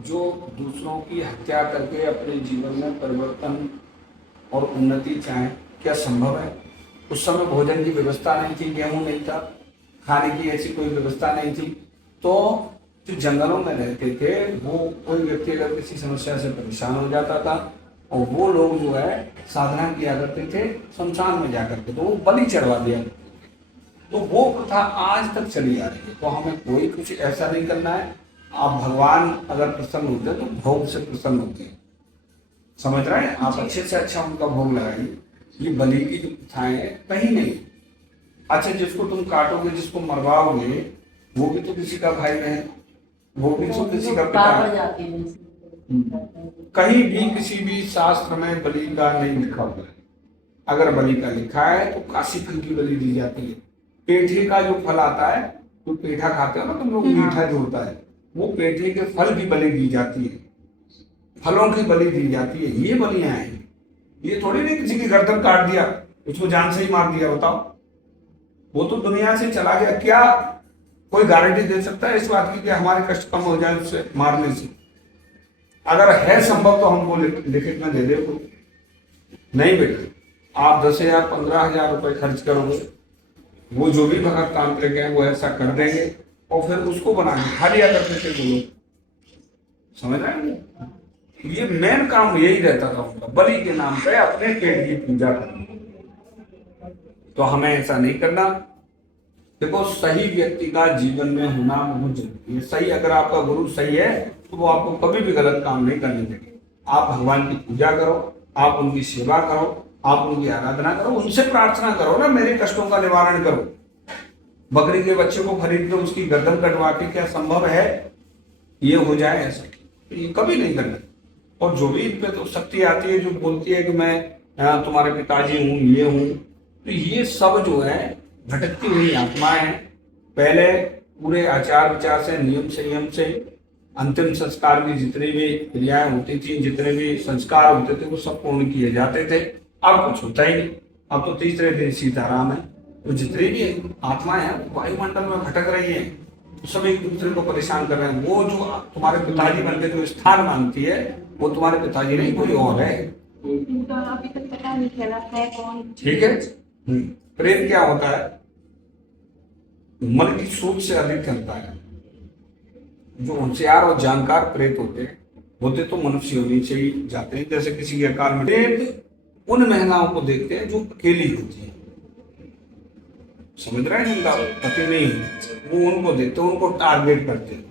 जो दूसरों की हत्या करके अपने जीवन में परिवर्तन और उन्नति चाहें, क्या संभव है? उस समय भोजन की व्यवस्था नहीं थी, गेहूं नहीं था, खाने की ऐसी कोई व्यवस्था नहीं थी। तो जो जंगलों में रहते थे वो, कोई व्यक्ति अगर किसी समस्या से परेशान हो जाता था और वो लोग जो है साधना किया करते थे शमशान में जाकर के, तो वो बलि चढ़वा दिया करते थे। तो वो प्रथा आज तक चली आ रही है। तो हमें कोई कुछ ऐसा नहीं करना है। आप भगवान अगर प्रसन्न होते हैं तो भोग से प्रसन्न होते हैं, समझ रहे हैं आप? अच्छे से अच्छा उनका भोग लगाइए। ये बलि की जो प्रथाएं हैं कहीं नहीं। अच्छा, जिसको तुम काटोगे, जिसको मरवाओगे, वो भी तो किसी का भाई है, वो भी तो किसी का पिता है। कहीं भी किसी भी शास्त्र में बलि का नहीं लिखा हुआ है। अगर बलि का लिखा है तो काशी फल की बलि दी जाती है। पेठे का जो फल आता है, तो पेठा खाते हो ना तुम लोग, मीठा जो होता है, वो पेठे के फल की बलि दी जाती है, फलों की बलि दी जाती है। ये बलियां हैं। ये थोड़ी नहीं किसी की गर्दन काट दिया, उसको जान से ही मार दिया। बताओ, वो तो दुनिया से चला गया। क्या कोई गारंटी दे सकता है इस बात की कि हमारे कष्ट कम हो जाए उससे मारने से? अगर है संभव तो हमको लिखित में दे दे कोई। नहीं बेटा, आप 10,000 15,000 रुपए खर्च करोगे, वो जो भी भगत तांत्रिक है वो ऐसा कर देंगे और फिर उसको बना के खा लिया करते थे वो लोग। समझ रहे हैं? ये मेन काम यही रहता था उनका, बलि के नाम पे अपने पेट की पूजा करना। तो हमें ऐसा नहीं करना। देखो, सही व्यक्ति का जीवन में होना बहुत जरूरी है। सही, अगर आपका गुरु सही है तो वो आपको कभी भी गलत काम नहीं करने देंगे। आप भगवान की पूजा करो, आप उनकी सेवा करो, आप उनकी आराधना करो, उनसे प्रार्थना करो ना, मेरे कष्टों का निवारण करो। बकरी के बच्चे को खरीद के उसकी गर्दन कटवा के क्या संभव है ये हो जाए? ऐसा ये कभी नहीं करना। और जो भी इन पे तो शक्ति आती है जो बोलती है कि मैं तुम्हारे पिताजी हूँ, ये हूँ, तो ये सब जो है भटकती हुई आत्माएं हैं। पहले पूरे आचार विचार से, नियम संयम से, अंतिम संस्कार की जितनी भी क्रियाएं होती थी, जितने भी संस्कार होते थे, वो सब पूर्ण किए जाते थे। अब कुछ होता ही नहीं। अब तो तीसरे दिन सीताराम है। तो जितनी भी आत्माएं हैं वायुमंडल में भटक रही है, तो सब एक दूसरे को परेशान कर रहे हैं। वो जो तुम्हारे पिताजी बन के जो स्थान मांगती है, वो तुम्हारे पिताजी नहीं, कोई और है। अभी तक पता नहीं चला है कौन। ठीक है। प्रेम क्या होता है? मन की सोच से अधिक चलता है। जो होशियार और जानकार प्रेत होते तो मनुष्य होनी चाहिए जाते हैं। जैसे किसी के अकाल में प्रेत उन महिलाओं को देखते हैं जो अकेली होती है, समझ रहे हैं? जिनका पति नहीं है, वो उनको देखते हैं, उनको टारगेट करते हैं।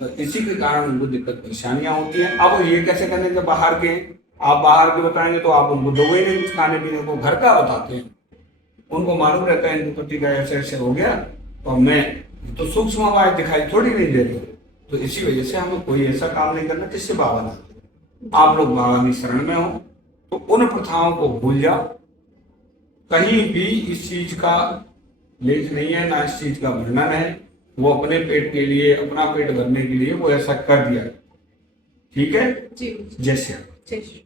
तो इसी के कारण उनको दिक्कत परेशानियां होती हैं। अब ये कैसे करने के बाहर के, आप बाहर के बताएंगे तो आप उनको दोगे नहीं कुछ खाने पीने को, घर का बताते हैं। उनको मालूम रहता है इनके पति का ऐसे ऐसे हो गया, और मैं तो सूक्ष्म आवाज दिखाई थोड़ी नहीं दे रही। तो इसी वजह से हमें कोई ऐसा काम नहीं करना जिससे बाबा ना, आप लोग बाबा की शरण में हो तो उन प्रथाओं को भूल जाओ। कहीं भी इस चीज का लेख नहीं है, ना इस चीज का वर्णन है। वो अपने पेट के लिए, अपना पेट भरने के लिए वो ऐसा कर दिया। ठीक है? जी। जैसे जय श्री